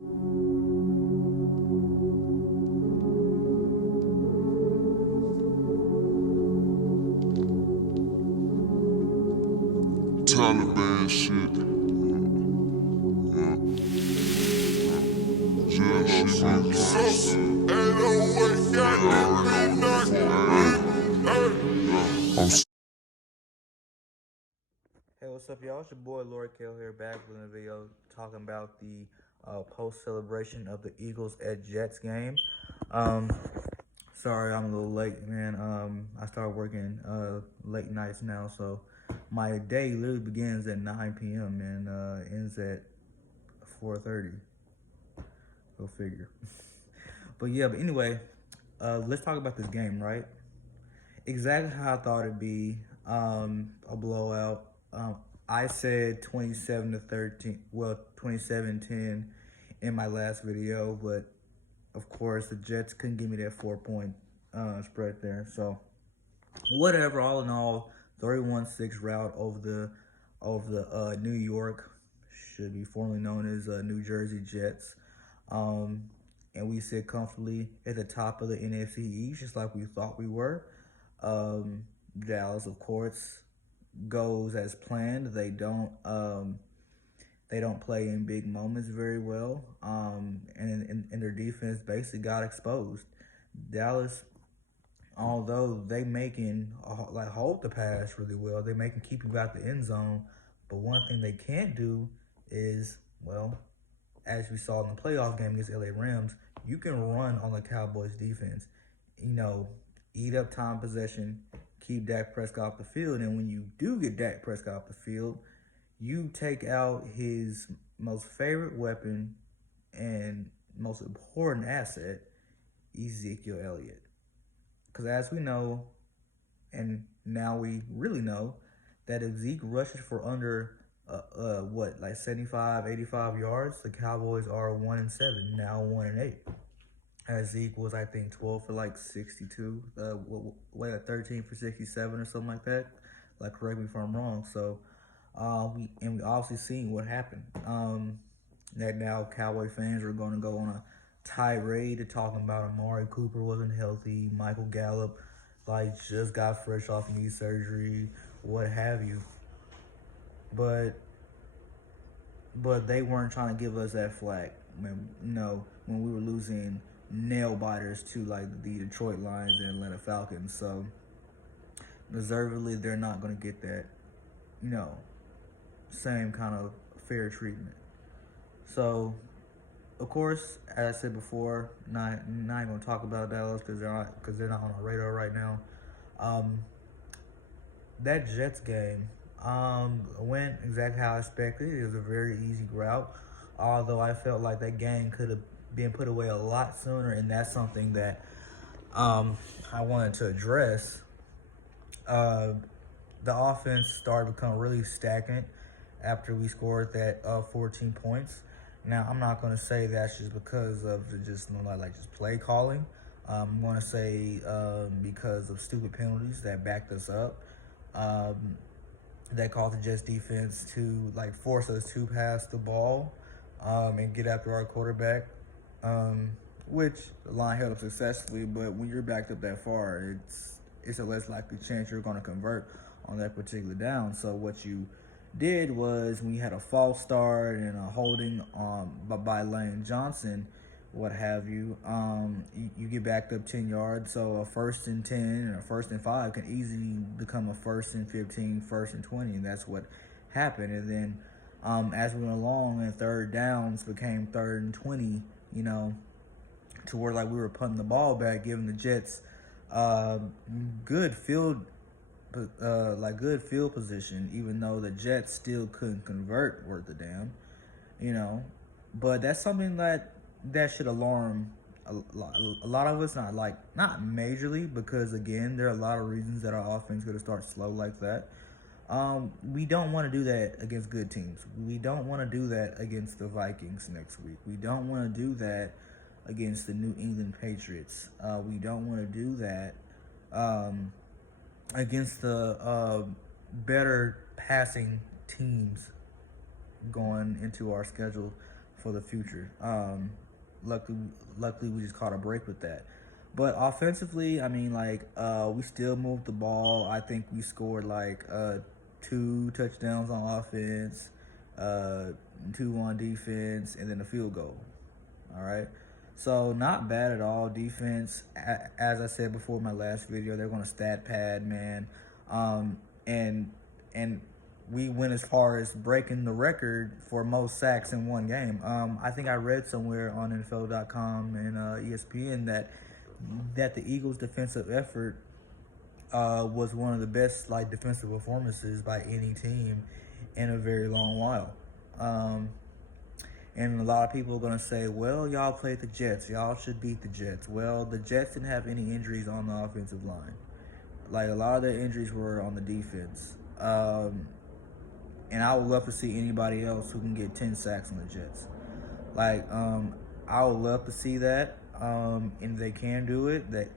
Taliban shit. Yeah, shit like that. Ain't no way, got this. Hey, what's up, y'all? It's your boy Lord Kale here, back with a video talking about the post celebration of the Eagles at Jets game. Um, Sorry, I'm a little late, man. I started working late nights now, so my day literally begins at 9 p.m. and ends at 4:30. Go figure. But anyway, let's talk about this game, right? Exactly how I thought it'd be. A blowout. I said 27-13. Well, 27-10 in my last video, but of course the Jets couldn't give me that 4-point spread there. So whatever. All in all, 31-6 route over the New York, should be formerly known as New Jersey Jets. Um, and we sit comfortably at the top of the NFC East, just like we thought we were. Dallas, of course, goes as planned. They don't play in big moments very well, and their defense basically got exposed. Dallas, although they making like hold the pass really well, they making keep you out the end zone. But one thing they can't do is, well, as we saw in the playoff game against LA Rams, you can run on the Cowboys defense. You know, eat up time possession, keep Dak Prescott off the field, and when you do get Dak Prescott off the field, you take out his most favorite weapon and most important asset, Ezekiel Elliott. Because as we know, and now we really know, that if Zeke rushes for under like 75, 85 yards, the Cowboys are 1-7, now 1-8. As Zeke was, I think, 12 for like 62, 13 for 67 or something like that. Like, correct me if I'm wrong. So, we obviously seen what happened. That now Cowboy fans are going to go on a tirade talking about Amari Cooper wasn't healthy, Michael Gallup like just got fresh off knee surgery, what have you. But they weren't trying to give us that flack when we were losing nail biters to like the Detroit Lions and Atlanta Falcons. So deservedly, they're not going to get that, you know, same kind of fair treatment. So, of course, as I said before, not going to talk about Dallas because they're not on our radar right now. That Jets game went exactly how I expected. It was a very easy route, although I felt like that game could have been put away a lot sooner, and that's something that I wanted to address. Uh, the offense started to become really stagnant after we scored that 14 points. Now, I'm not going to say that's just because of just play calling. I'm going to say because of stupid penalties that backed us up. That caused the Jets defense to like force us to pass the ball and get after our quarterback, which the line held up successfully. But when you're backed up that far, it's a less likely chance you're going to convert on that particular down. So what you did was, when you had a false start and a holding by Lane Johnson, what have you, you get backed up 10 yards. So a 1st and 10 and a 1st and 5 can easily become a 1st and 15, 1st and 20, and that's what happened. And then as we went along, and third downs became 3rd and 20, to where like we were punting the ball back, giving the Jets good field position, even though the Jets still couldn't convert worth a damn, But that's something that should alarm a lot of us, not majorly, because again, there are a lot of reasons that our offense is going to start slow like that. We don't want to do that against good teams. We don't want to do that against the Vikings next week. We don't want to do that against the New England Patriots. We don't want to do that against the better passing teams going into our schedule for the future. Luckily, luckily we just caught a break with that. But offensively, I mean, like we still moved the ball. I think we scored like 2 touchdowns on offense, uh, 2 on defense, and then a field goal. All right. So not bad at all. Defense, as I said before in my last video, they're going to stat pad, man. Um, and and we went as far as breaking the record for most sacks in one game. I think I read somewhere on NFL.com and ESPN that the Eagles' defensive effort was one of the best like defensive performances by any team in a very long while. Um, and a lot of people are going to say, well, y'all played the Jets. Y'all should beat the Jets. Well, the Jets didn't have any injuries on the offensive line. Like, a lot of their injuries were on the defense. And I would love to see anybody else who can get 10 sacks on the Jets. Like, I would love to see that. And they can do it. That,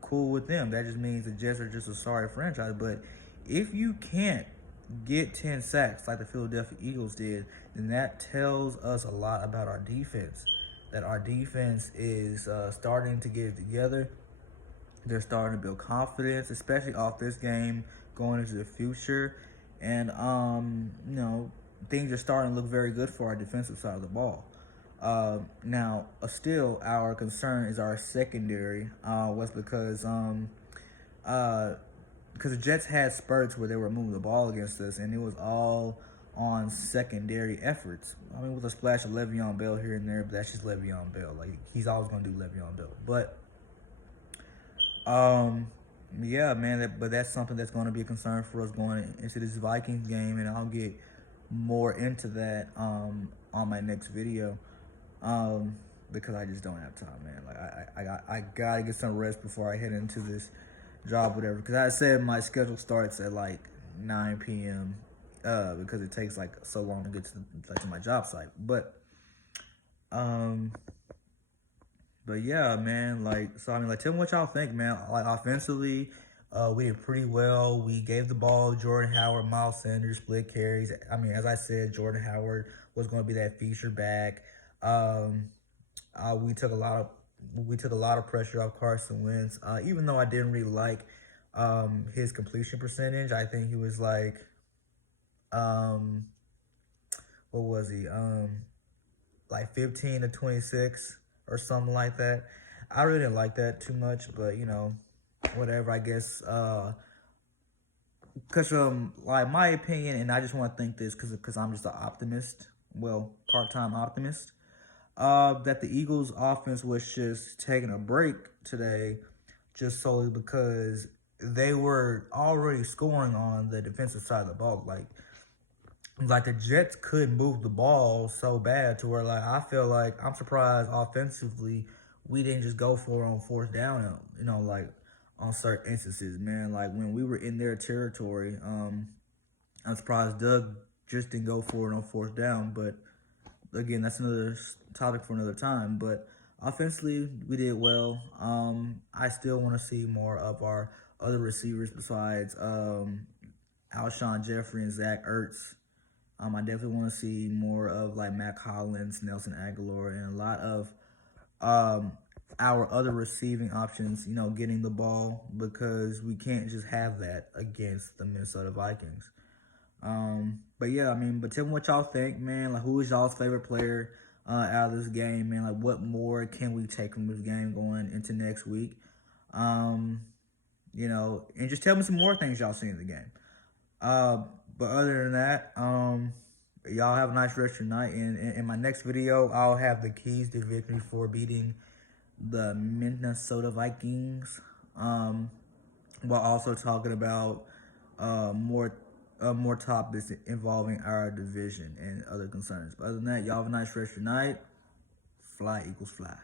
cool with them. That just means the Jets are just a sorry franchise. But if you can't get 10 sacks like the Philadelphia Eagles did, then that tells us a lot about our defense. That our defense is starting to get it together. They're starting to build confidence, especially off this game going into the future. And, things are starting to look very good for our defensive side of the ball. Now, still, our concern is our secondary. Was because the Jets had spurts where they were moving the ball against us, and it was all on secondary efforts. I mean, with a splash of Le'Veon Bell here and there, but that's just Le'Veon Bell. Like, he's always going to do Le'Veon Bell. But, yeah, man, but that's something that's going to be a concern for us going into this Vikings game, and I'll get more into that on my next video. Because I just don't have time, man. Like, I gotta get some rest before I head into this job, whatever. Because I said my schedule starts at like 9 p.m. Because it takes like so long to get to my job site. But yeah, man. Like, so I mean, like, tell me what y'all think, man. Like, offensively, we did pretty well. We gave the ball to Jordan Howard, Miles Sanders, split carries. I mean, as I said, Jordan Howard was going to be that feature back. We took a lot of pressure off Carson Wentz. Even though I didn't really like his completion percentage, I think he was like, what was he? Like 15 to 26 or something like that. I really didn't like that too much, but whatever. I guess because like my opinion, and I just want to think this because I'm just an optimist. Well, part-time optimist. That the Eagles' offense was just taking a break today, just solely because they were already scoring on the defensive side of the ball. Like the Jets could move the ball so bad to where, like, I feel like I'm surprised offensively we didn't just go for it on fourth down. Like on certain instances, man. Like when we were in their territory, I'm surprised Doug just didn't go for it on fourth down, but. Again, that's another topic for another time. But offensively, we did well. I still want to see more of our other receivers besides Alshon Jeffrey and Zach Ertz. I definitely want to see more of like Matt Collins, Nelson Aguilar, and a lot of our other receiving options, getting the ball, because we can't just have that against the Minnesota Vikings. But yeah, I mean, but tell me what y'all think, man. Like, who is y'all's favorite player out of this game, man? Like, what more can we take from this game going into next week? And just tell me some more things y'all see in the game. But other than that, y'all have a nice rest of your night. And in my next video, I'll have the keys to victory for beating the Minnesota Vikings. While also talking about more topics involving our division and other concerns. But other than that, y'all have a nice rest of your night. Fly Eagles fly.